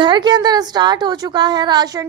घर के अंदर स्टार्ट हो चुका है राशन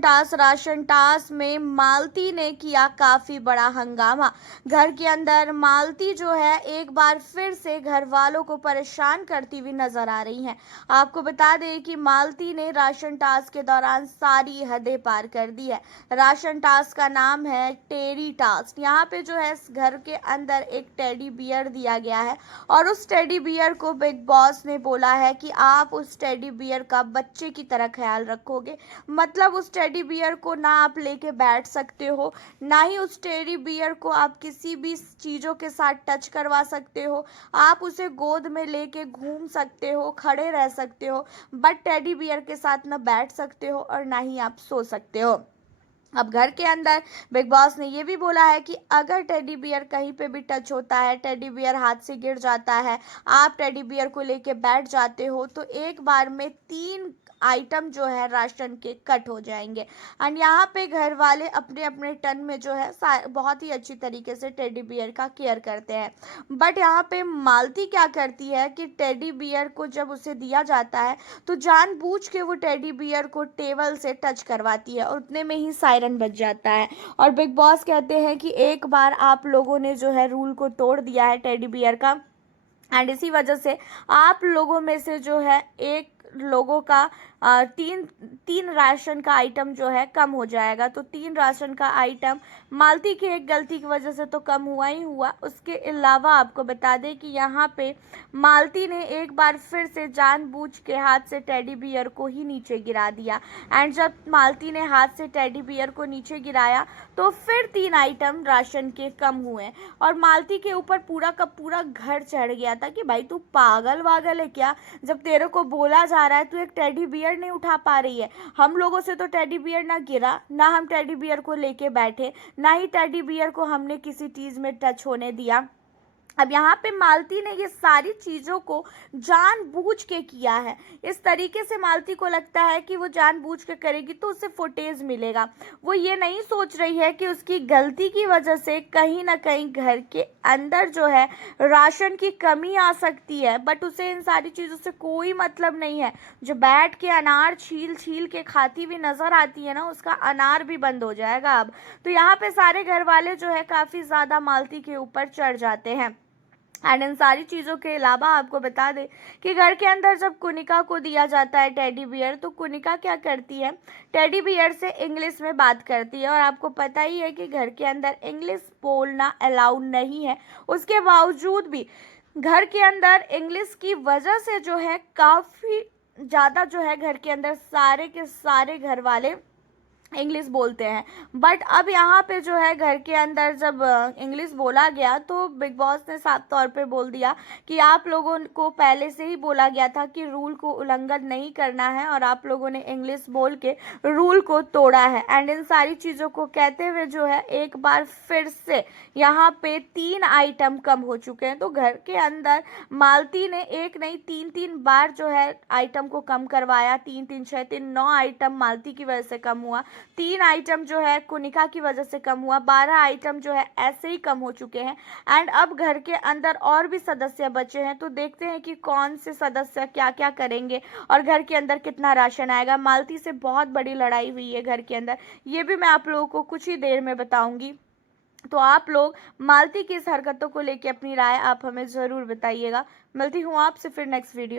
टास्क में मालती ने किया काफी बड़ा हंगामा। घर के अंदर मालती जो है एक बार फिर से घर वालों को परेशान करती हुई नजर आ रही हैं। आपको बता दें कि मालती ने राशन टास्क के दौरान सारी हदें पार कर दी है। राशन टास्क का नाम है टेरी टास्क। यहाँ पे जो है घर के अंदर एक टेडी बियर दिया गया है और उस टेडी बियर को बिग बॉस ने बोला है कि आप उस टेडी बियर का बच्चे की तरह ख्याल रखोगे। मतलब उस टेडी बियर को ना आप लेके बैठ सकते हो, ना ही उस टेडी बियर को आप किसी भी चीज़ों के साथ टच करवा सकते हो। आप उसे गोद में लेके घूम सकते हो, खड़े रह सकते हो, बट टेडी बियर के साथ ना बैठ सकते हो और ना ही आप सो सकते हो। अब घर के अंदर बिग बॉस ने ये भी बोला है कि अगर टेडी बियर कहीं पे भी टच होता है, टेडी बियर हाथ से गिर जाता है, आप टेडी बियर को लेके बैठ जाते हो, तो एक बार में 3 आइटम जो है राशन के कट हो जाएंगे। एंड यहाँ पे घर वाले अपने अपने टर्न में जो है बहुत ही अच्छी तरीके से टेडी बियर का केयर करते हैं। बट यहाँ पे मालती क्या करती है कि टेडी बियर को जब उसे दिया जाता है तो जानबूझ के वो टेडी बियर को टेबल से टच करवाती है और उतने में ही सायरन बज जाता है। और बिग बॉस कहते हैं कि एक बार आप लोगों ने जो है रूल को तोड़ दिया है टेडी बियर का, एंड इसी वजह से आप लोगों में से जो है एक लोगों का तीन तीन राशन का आइटम जो है कम हो जाएगा। तो 3 राशन का आइटम मालती की एक गलती की वजह से तो कम हुआ ही हुआ। उसके अलावा आपको बता दें कि यहाँ पे मालती ने एक बार फिर से जानबूझ के हाथ से टेडी बियर को ही नीचे गिरा दिया। एंड जब मालती ने हाथ से टेडी बियर को नीचे गिराया तो फिर 3 आइटम राशन के कम हुए और मालती के ऊपर पूरा का पूरा घर चढ़ गया था कि भाई तू पागल वागल है क्या? जब तेरे को बोला जा रहा है तू एक टेडी बियर नहीं उठा पा रही है। हम लोगों से तो टेडी बियर ना गिरा, ना हम टेडी बियर को लेके बैठे, ना ही टेडी बियर को हमने किसी चीज में टच होने दिया। अब यहाँ पे मालती ने ये सारी चीज़ों को जानबूझ के किया है। इस तरीके से मालती को लगता है कि वो जानबूझ के करेगी तो उसे फुटेज मिलेगा। वो ये नहीं सोच रही है कि उसकी गलती की वजह से कहीं ना कहीं घर के अंदर जो है राशन की कमी आ सकती है। बट उसे इन सारी चीज़ों से कोई मतलब नहीं है। जो बैठ के अनार छील छील के खाती हुई नज़र आती है ना, उसका अनार भी बंद हो जाएगा अब। तो यहाँ पे सारे घर वाले जो है काफ़ी ज़्यादा मालती के ऊपर चढ़ जाते हैं। एंड इन सारी चीज़ों के अलावा आपको बता दें कि घर के अंदर जब कुनिका को दिया जाता है टेडी बियर, तो कुनिका क्या करती है, टेडी बियर से इंग्लिश में बात करती है। और आपको पता ही है कि घर के अंदर इंग्लिश बोलना अलाउड नहीं है। उसके बावजूद भी घर के अंदर इंग्लिश की वजह से जो है काफ़ी ज़्यादा जो है घर के अंदर सारे के सारे घर वाले इंग्लिश बोलते हैं। बट अब यहाँ पे जो है घर के अंदर जब इंग्लिश बोला गया तो बिग बॉस ने साफ तौर पे बोल दिया कि आप लोगों को पहले से ही बोला गया था कि रूल को उल्लंघन नहीं करना है और आप लोगों ने इंग्लिश बोल के रूल को तोड़ा है। एंड इन सारी चीज़ों को कहते हुए जो है एक बार फिर से यहाँ पे 3 आइटम कम हो चुके हैं। तो घर के अंदर मालती ने एक नहीं 3 बार जो है आइटम को कम करवाया। 3 6 3 9 आइटम मालती की वजह से कम हुआ। 3 आइटम जो है कुनिका की वजह से कम हुआ। 12 आइटम जो है ऐसे ही कम हो चुके हैं। एंड अब घर के अंदर और भी सदस्य बचे हैं, तो देखते हैं कि कौन से सदस्य क्या क्या करेंगे और घर के अंदर कितना राशन आएगा। मालती से बहुत बड़ी लड़ाई हुई है घर के अंदर, ये भी मैं आप लोगों को कुछ ही देर में बताऊंगी। तो आप लोग मालती की इस हरकतों को लेकर अपनी राय आप हमें ज़रूर बताइएगा। मिलती हूँ आपसे फिर नेक्स्ट वीडियो।